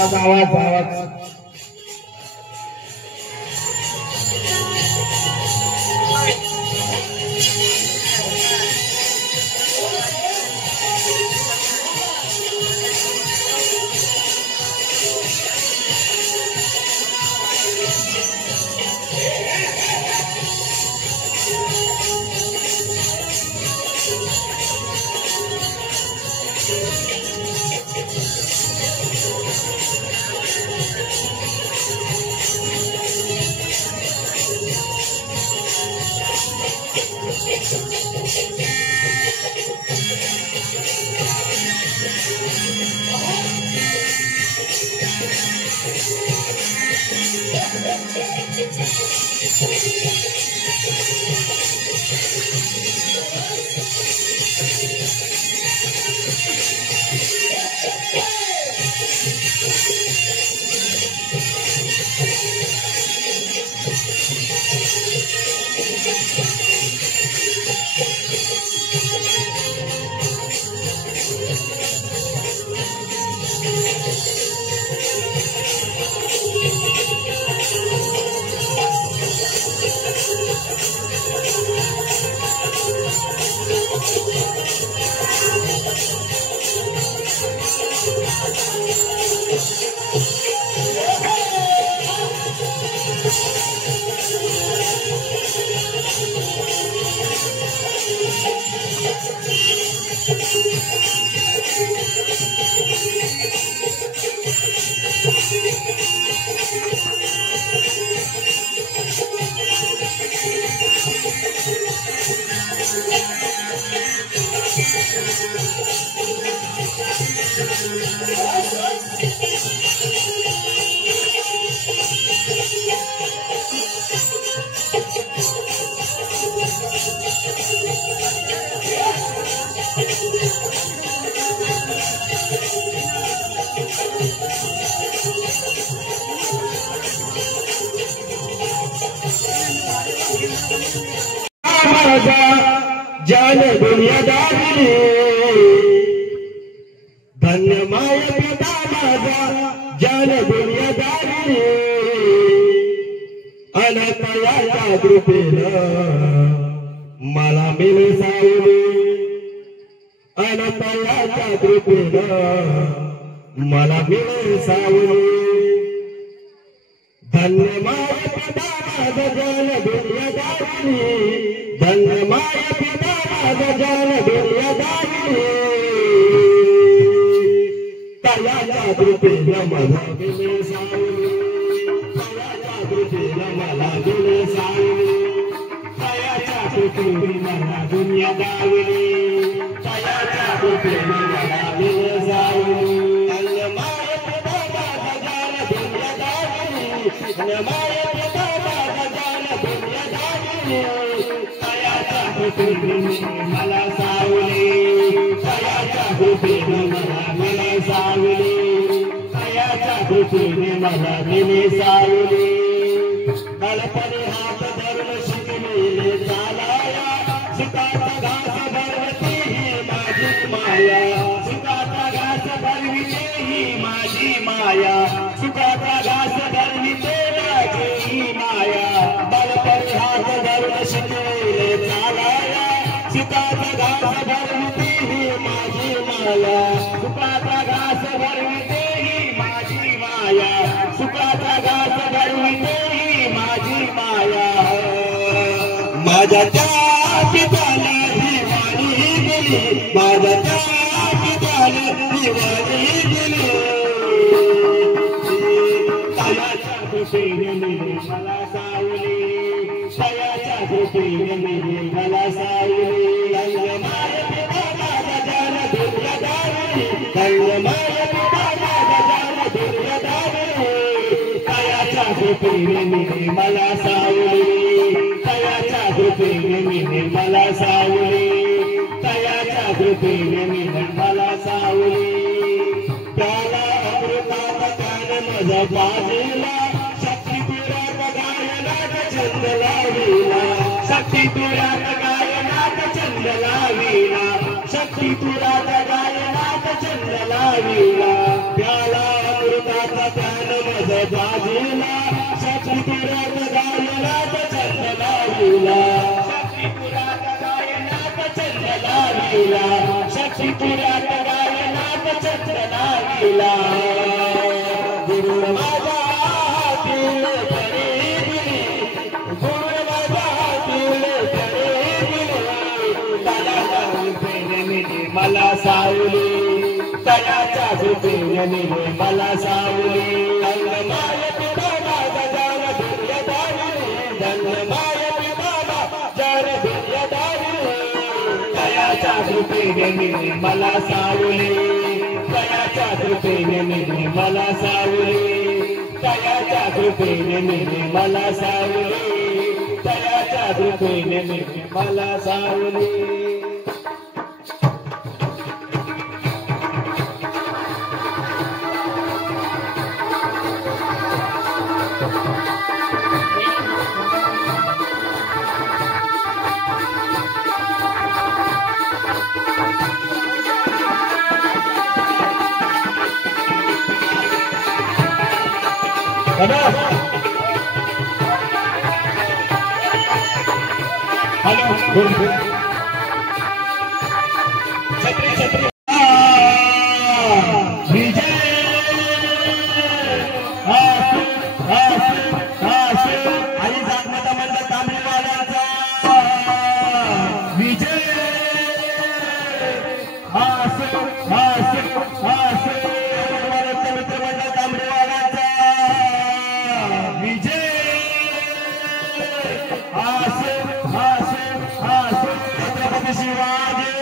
आवाज जान दुनियादारी धन्य माय पिता माझा जान दुनियादारी अनंतयाच्या कृपेनं मला मिळे सावली अनंतयाच्या कृपेनं मला मिळे सावली धन्य माय पिता माझा जान दुनियादारी धन्य माय पिता माझा जान दुनियादारी तयाच्या कृपेनं मला मिळे सावली तयाच्या कृपेनं मला मिळे सावली तयाच्या कृपेनं मला दुनियादारी तयाच्या कृपेनं मला मिळे सावली धन्य माय पिता माझा जान दुनियादारी धन्य माय पिता माझा जान दुनियादारी तयाच्या कृपेनं मला सावली तयाच्या कृपेनं मला मिळे सावली तयाच्या कृपेनं मला मिळे सावली बालपणी हात धरून शिकलेले चालाया सुखाचा घास भरवते ही माझी माया सुखाचा घास भरविते ही माझी माया सुखाचा घास भरविते माझी माया बालपणी हात धरून शिकलेले चालाया सुखाचा घास भरविते ही माझी माया सुखाचा घास भरविते ही माझी माया सुखाचा घास भरविते ही माझी माया माझ्या त्या पिताला दिवाणी दिली माझ्या त्या पिताला दिवाणी दिली तयाच्या कृपेने मला सावली तयाच्या कृपेने मला सावली धन्य माय पिता माझा जान दुनियादारी धन्य माय पिता माझा जान दुनियादारी तयाच्या कृपेने मला सावली तयाच्या कृपेने मला सावली तयाच्या कृपेने निर्मला सावली त्याला अमृतात त्याने माझा बाजूला शक्ती तुरात गायनात छंद लाविला शक्ती तुरात गायनात छंद लाविला शक्ती तुरात गायनात छंद लाविला त्याला अमृतात त्याने माझा बाजूला शक्ती तुरात गायनात छंद लाविला शक्ती तुरात गायनात छंद लाविला शक्ती तुरात गायनात छंद लाविला गुरु माझा हातील करे गुरु माझा हातील करे त्याला कृपेने मला सावली त्याच्या कृपेने मला सावली अंगमाय पिता माझा जन दुर्यदारी धन्यमाय पिता जन दुर्यदारी त्याच्या कृपेने मला सावली त्याच्या कृपेने मला सावली त्याच्या कृपेने मला सावली त्याच्या कृपेने मला सावली हेलो छत्री छत्री विजय आणि जागमाता मंडळ तांबरेवाड्याचा विजय मित्रमंडळ तांबरेवाड्याचा विजय छत्रपती शिवाजी